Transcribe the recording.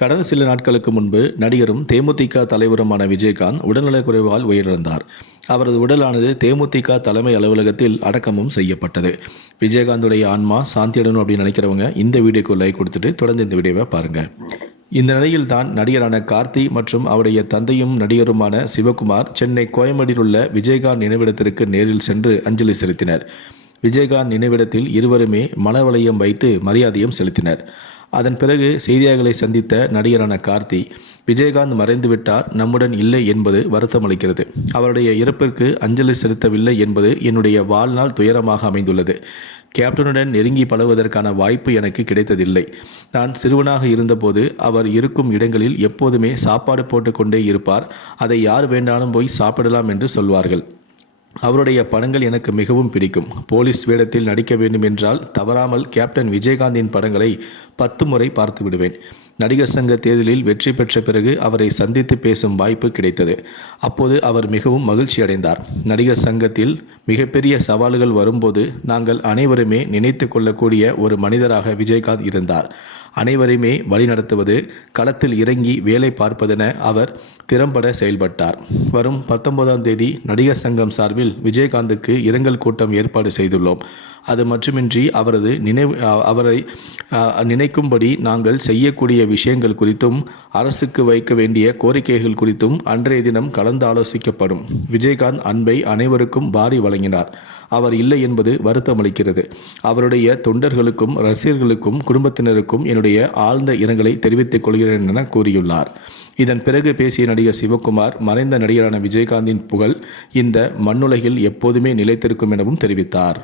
கடந்த சில நாட்களுக்கு முன்பு நடிகரும் தேமுதிக தலைவருமான விஜயகாந்த் உடல்நலக்குறைவால் உயிரிழந்தார். அவரது உடலானது தேமுதிக தலைமை அலுவலகத்தில் அடக்கமும் செய்யப்பட்டது. விஜயகாந்துடைய ஆன்மா சாந்தியடணும் அப்படின்னு நினைக்கிறவங்க இந்த வீடியோக்கு லைக் கொடுத்துட்டு தொடர்ந்து இந்த வீடியோவை பாருங்க. இந்த நிலையில் தான் நடிகரான கார்த்தி மற்றும் அவருடைய தந்தையும் நடிகருமான சிவகுமார் சென்னை கோயம்பேடில் உள்ள விஜயகாந்த் நினைவிடத்திற்கு நேரில் சென்று அஞ்சலி செலுத்தினர். விஜயகாந்த் நினைவிடத்தில் இருவருமே மலர்வளையம் வைத்து மரியாதையும் செலுத்தினர். அதன் பிறகு செய்தியாளர்களை சந்தித்த நடிகரான கார்த்தி விஜயகாந்த் மறைந்துவிட்டார் நம்முடன் இல்லை என்பது வருத்தமளிக்கிறது. அவருடைய இறப்பிற்கு அஞ்சலி செலுத்தவில்லை என்பது என்னுடைய வாழ்நாள் துயரமாக அமைந்துள்ளது. கேப்டனுடன் நெருங்கி பழகுவதற்கான வாய்ப்பு எனக்கு கிடைத்ததில்லை. நான் சிறுவனாக இருந்தபோது அவர் இருக்கும் இடங்களில் எப்போதுமே சாப்பாடு போட்டுக்கொண்டே இருப்பார். அதை யார் வேண்டாலும் போய் சாப்பிடலாம் என்று சொல்வார்கள். அவருடைய படங்கள் எனக்கு மிகவும் பிடிக்கும். போலீஸ் வேடத்தில் நடிக்க வேண்டும் என்றால் தவறாமல் கேப்டன் விஜயகாந்தின் படங்களை பத்து முறை பார்த்து விடுவேன் நடிகர் சங்க தேர்தலில் வெற்றி பெற்ற பிறகு அவரை சந்தித்து பேசும் வாய்ப்பு கிடைத்தது. அப்போது அவர் மிகவும் மகிழ்ச்சி அடைந்தார். நடிகர் சங்கத்தில் மிகப்பெரிய சவால்கள் வரும்போது நாங்கள் அனைவருமே நினைத்து கொள்ளக்கூடிய ஒரு மனிதராக விஜயகாந்த் இருந்தார். அனைவரையுமே வழிநடத்துவது களத்தில் இறங்கி வேலை பார்ப்பதென அவர் திறம்பட செயல்பட்டார். வரும் பத்தொன்பதாம் தேதி நடிகர் சங்கம் சார்பில் விஜயகாந்துக்கு இரங்கல் கூட்டம் ஏற்பாடு செய்துள்ளோம். அது மட்டுமின்றி அவரது நினைவு அவரை நினைக்கும்படி நாங்கள் செய்யக்கூடிய விஷயங்கள் குறித்தும் அரசுக்கு வைக்க வேண்டிய கோரிக்கைகள் குறித்தும் அன்றைய தினம் கலந்து ஆலோசிக்கப்படும் விஜயகாந்த் அன்பை அனைவருக்கும் வாரி வழங்கினார். அவர் இல்லை என்பது வருத்தமளிக்கிறது. அவருடைய தொண்டர்களுக்கும் ரசிகர்களுக்கும் குடும்பத்தினருக்கும் என்னுடைய ஆழ்ந்த இரங்கலை தெரிவித்துக் கொள்கிறேன் என கூறியுள்ளார். இதன் பிறகு பேசிய நடிகர் சிவகுமார் மறைந்த நடிகரான விஜயகாந்தின் புகழ் இந்த மண்ணுலகில் எப்போதுமே நிலைத்திருக்கும் எனவும் தெரிவித்தார்.